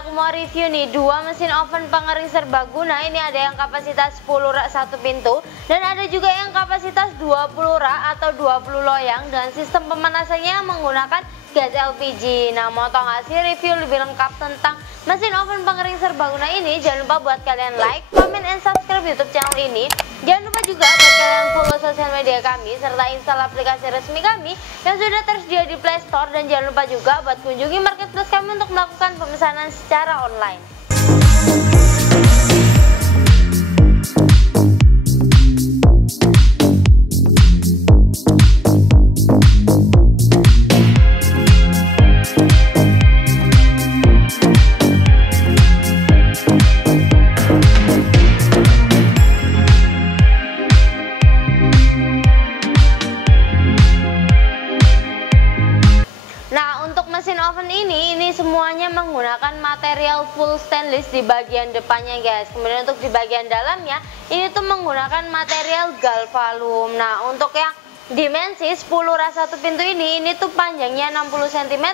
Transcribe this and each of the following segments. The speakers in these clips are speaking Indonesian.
Nah, aku mau review nih dua mesin oven pengering serbaguna. Ini ada yang kapasitas 10 rak 1 pintu dan ada juga yang kapasitas 20 rak atau 20 loyang dan sistem pemanasannya menggunakan gas LPG. Nah, mau tau gak sih review lebih lengkap tentang mesin oven pengering serbaguna ini? Jangan lupa buat kalian like, comment, and subscribe YouTube channel ini. Jangan lupa juga buat kalian follow sosial media kami serta install aplikasi resmi kami yang sudah tersedia di Play Store, dan jangan lupa juga buat kunjungi marketplace kami untuk melakukan pemesanan secara online. Mesin oven ini semuanya menggunakan material full stainless di bagian depannya, guys. Kemudian untuk di bagian dalamnya ini tuh menggunakan material galvalum. Nah, untuk yang dimensi 10 rak 1 pintu ini tuh panjangnya 60 cm,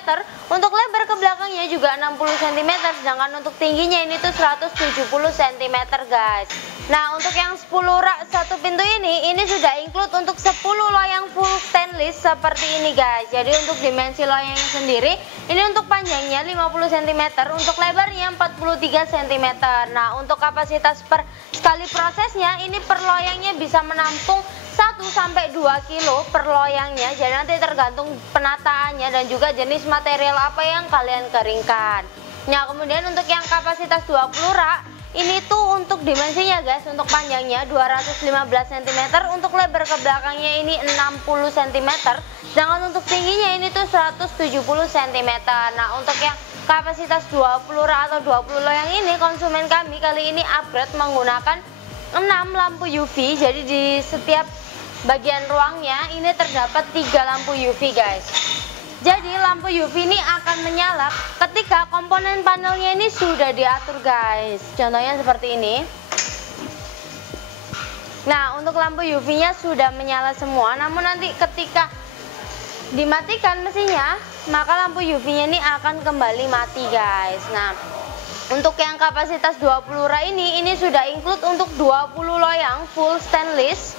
untuk lebar ke belakangnya juga 60 cm, sedangkan untuk tingginya ini tuh 170 cm, guys. Nah, untuk yang 10 rak 1 pintu ini sudah include untuk 10 loyang full stainless seperti ini, guys. Jadi untuk dimensi loyangnya sendiri ini untuk panjangnya 50 cm, untuk lebarnya 43 cm. Nah, untuk kapasitas per sekali prosesnya ini per loyangnya bisa menampung 1-2 kilo per loyangnya. Jadi nanti tergantung penataannya dan juga jenis material apa yang kalian keringkan. Nah, kemudian untuk yang kapasitas 20 rak ini tuh untuk dimensinya, guys, untuk panjangnya 215 cm, untuk lebar ke belakangnya ini 60 cm, sedangkan untuk tingginya ini tuh 170 cm. Nah, untuk yang kapasitas 20 rak atau 20 loyang ini konsumen kami kali ini upgrade menggunakan 6 lampu UV. Jadi di setiap bagian ruangnya ini terdapat 3 lampu UV, guys. Jadi lampu UV ini akan menyala ketika komponen panelnya ini sudah diatur, guys. Contohnya seperti ini. Nah, untuk lampu UV nya sudah menyala semua, namun nanti ketika dimatikan mesinnya maka lampu UV nya ini akan kembali mati, guys. Nah, untuk yang kapasitas 20 rak ini sudah include untuk 20 loyang full stainless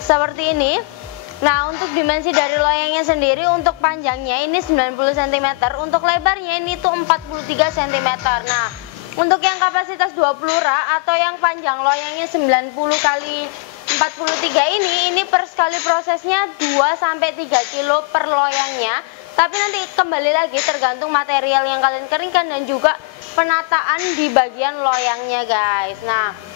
seperti ini. Nah, untuk dimensi dari loyangnya sendiri untuk panjangnya ini 90 cm, untuk lebarnya ini tuh 43 cm. Nah, untuk yang kapasitas 20 rak atau yang panjang loyangnya 90 kali 43 ini per sekali prosesnya 2-3 kilo per loyangnya. Tapi nanti kembali lagi tergantung material yang kalian keringkan dan juga penataan di bagian loyangnya, guys. Nah,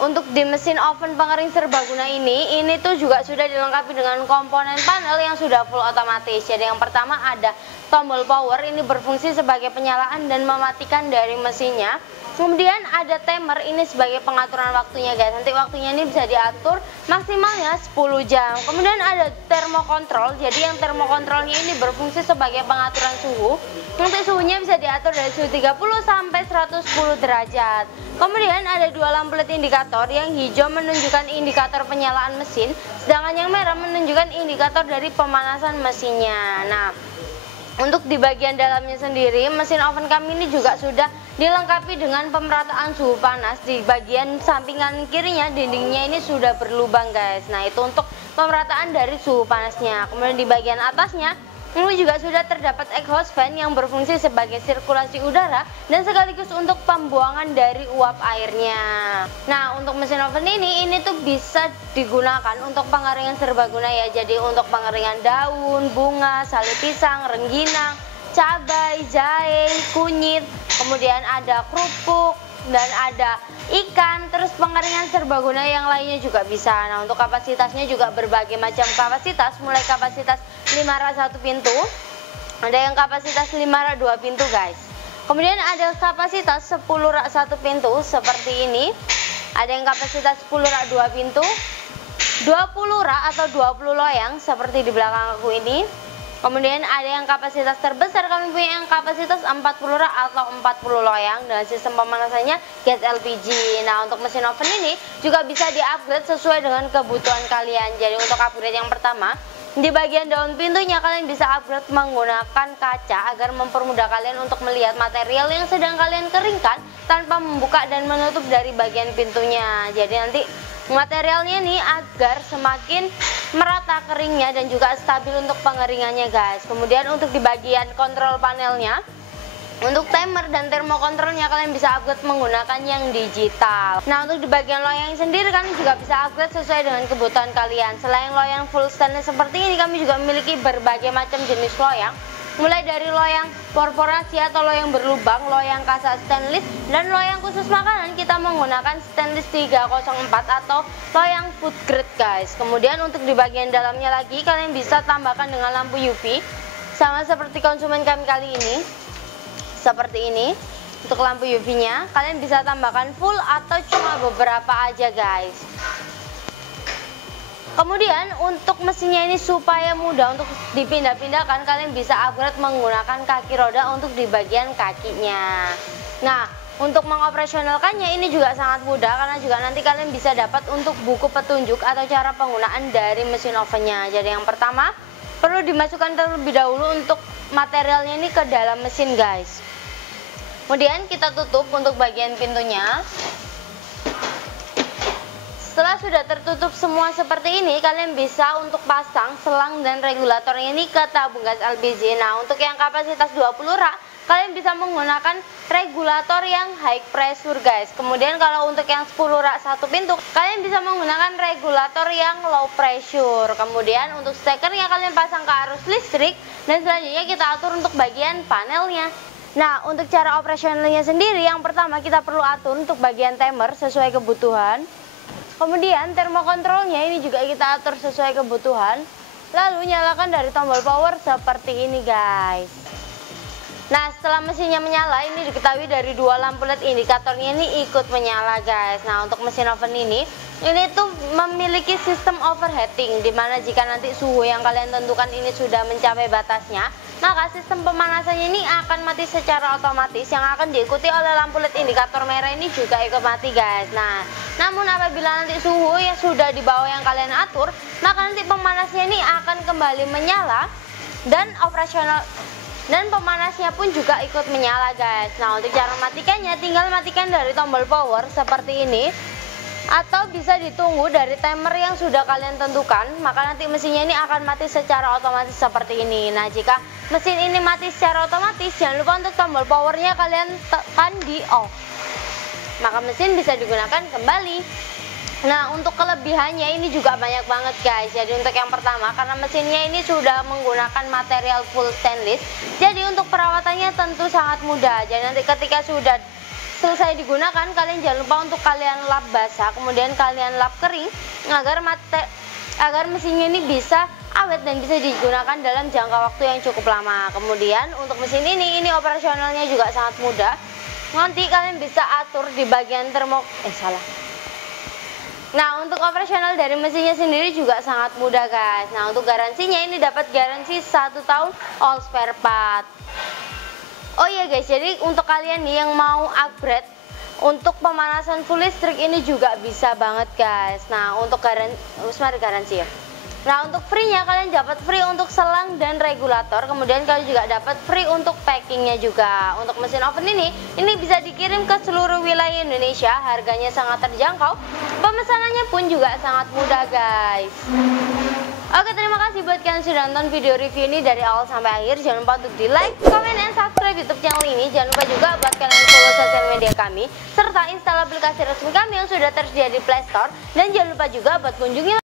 untuk di mesin oven pengering serbaguna ini tuh juga sudah dilengkapi dengan komponen panel yang sudah full otomatis. Jadi yang pertama ada tombol power, ini berfungsi sebagai penyalaan dan mematikan dari mesinnya. Kemudian ada timer, ini sebagai pengaturan waktunya, guys. Nanti waktunya ini bisa diatur maksimalnya 10 jam. Kemudian ada termokontrol. Jadi yang termokontrolnya ini berfungsi sebagai pengaturan suhu. Untuk suhunya bisa diatur dari suhu 30 sampai 110 derajat. Kemudian ada 2 lampu LED indikator, yang hijau menunjukkan indikator penyalaan mesin, sedangkan yang merah menunjukkan indikator dari pemanasan mesinnya. Nah, untuk di bagian dalamnya sendiri mesin oven kami ini juga sudah dilengkapi dengan pemerataan suhu panas. Di bagian sampingan kirinya dindingnya ini sudah berlubang, guys. Nah, itu untuk pemerataan dari suhu panasnya. Kemudian di bagian atasnya ini juga sudah terdapat exhaust fan yang berfungsi sebagai sirkulasi udara dan sekaligus untuk pembuangan dari uap airnya. Nah, untuk mesin oven ini tuh bisa digunakan untuk pengeringan serbaguna, ya. Jadi untuk pengeringan daun, bunga, sali pisang, rengginang, cabai, jahe, kunyit, kemudian ada kerupuk dan ada ikan, terus pengeringan serbaguna yang lainnya juga bisa. Nah, untuk kapasitasnya juga berbagai macam kapasitas, mulai kapasitas 5 rak 1 pintu, ada yang kapasitas 5 rak 2 pintu, guys. Kemudian ada kapasitas 10 rak 1 pintu seperti ini, ada yang kapasitas 10 rak 2 pintu, 20 rak atau 20 loyang seperti di belakang aku ini. Kemudian ada yang kapasitas terbesar, kami punya yang kapasitas 40 rak atau 40 loyang dengan sistem pemanasannya gas LPG. Nah, untuk mesin oven ini juga bisa di-upgrade sesuai dengan kebutuhan kalian. Jadi untuk upgrade yang pertama Di bagian daun pintunya kalian bisa upgrade menggunakan kaca agar mempermudah kalian untuk melihat material yang sedang kalian keringkan tanpa membuka dan menutup dari bagian pintunya. Jadi nanti materialnya nih agar semakin merata keringnya dan juga stabil untuk pengeringannya guys. Kemudian untuk di bagian kontrol panelnya, untuk timer dan termokontrolnya kalian bisa upgrade menggunakan yang digital. Nah, untuk di bagian loyang sendiri kalian juga bisa upgrade sesuai dengan kebutuhan kalian. Selain loyang full stainless seperti ini, kami juga memiliki berbagai macam jenis loyang. Mulai dari loyang korporasi atau loyang berlubang, loyang kasa stainless, dan loyang khusus makanan kita menggunakan stainless 304 atau loyang food grade guys. Kemudian untuk di bagian dalamnya lagi kalian bisa tambahkan dengan lampu UV sama seperti konsumen kami kali ini. Seperti ini. Untuk lampu UV-nya kalian bisa tambahkan full atau cuma beberapa aja guys. Kemudian untuk mesinnya ini supaya mudah untuk dipindah-pindahkan, kalian bisa upgrade menggunakan kaki roda untuk di bagian kakinya. Nah, untuk mengoperasionalkannya ini juga sangat mudah karena juga nanti kalian bisa dapat untuk buku petunjuk atau cara penggunaan dari mesin ovennya. Jadi yang pertama perlu dimasukkan terlebih dahulu untuk materialnya ini ke dalam mesin guys. Kemudian kita tutup untuk bagian pintunya. Setelah sudah tertutup semua seperti ini, kalian bisa untuk pasang selang dan regulatornya ini ke tabung gas LPG. Nah, untuk yang kapasitas 20 rak, kalian bisa menggunakan regulator yang high pressure guys. Kemudian kalau untuk yang 10 rak satu pintu, kalian bisa menggunakan regulator yang low pressure. Kemudian untuk stekernya kalian pasang ke arus listrik, dan selanjutnya kita atur untuk bagian panelnya. Nah, untuk cara operasionalnya sendiri, yang pertama kita perlu atur untuk bagian timer sesuai kebutuhan. Kemudian termokontrolnya ini juga kita atur sesuai kebutuhan. Lalu nyalakan dari tombol power seperti ini guys. Nah, setelah mesinnya menyala, ini diketahui dari dua lampu LED indikatornya ini ikut menyala guys. Nah, untuk mesin oven ini tuh memiliki sistem overheating, dimana jika nanti suhu yang kalian tentukan ini sudah mencapai batasnya, maka sistem pemanasannya ini akan mati secara otomatis, yang akan diikuti oleh lampu LED indikator merah ini juga ikut mati guys. Nah, namun apabila nanti suhu yang sudah di bawah yang kalian atur, maka nanti pemanasnya ini akan kembali menyala dan operasional, dan pemanasnya pun juga ikut menyala guys. Nah, untuk cara matikannya tinggal matikan dari tombol power seperti ini, atau bisa ditunggu dari timer yang sudah kalian tentukan, maka nanti mesinnya ini akan mati secara otomatis seperti ini. Nah, jika mesin ini mati secara otomatis, jangan lupa untuk tombol powernya kalian tekan di off, maka mesin bisa digunakan kembali. Nah, untuk kelebihannya ini juga banyak banget guys. Jadi untuk yang pertama, karena mesinnya ini sudah menggunakan material full stainless, jadi untuk perawatannya tentu sangat mudah. Jadi nanti ketika sudah selesai digunakan, kalian jangan lupa untuk kalian lap basah, kemudian kalian lap kering agar mesinnya ini bisa awet dan bisa digunakan dalam jangka waktu yang cukup lama. Kemudian untuk mesin ini operasionalnya juga sangat mudah. Nanti kalian bisa atur di bagian Nah, untuk operasional dari mesinnya sendiri juga sangat mudah guys. Nah, untuk garansinya ini dapat garansi 1 tahun all spare part. Oh iya guys, jadi untuk kalian nih yang mau upgrade untuk pemanasan full listrik ini juga bisa banget guys. Nah, untuk garansi ya. Nah, untuk free-nya kalian dapat free untuk selang dan regulator, kemudian kalian juga dapat free untuk packingnya juga. Untuk mesin oven ini bisa dikirim ke seluruh wilayah Indonesia, harganya sangat terjangkau, pemesanannya pun juga sangat mudah guys. Oke, terima kasih buat kalian sudah nonton video review ini dari awal sampai akhir. Jangan lupa untuk di like, comment, dan subscribe YouTube channel ini. Jangan lupa juga buat kalian follow sosial media kami, serta install aplikasi resmi kami yang sudah tersedia di Play Store. Dan jangan lupa juga buat kunjungi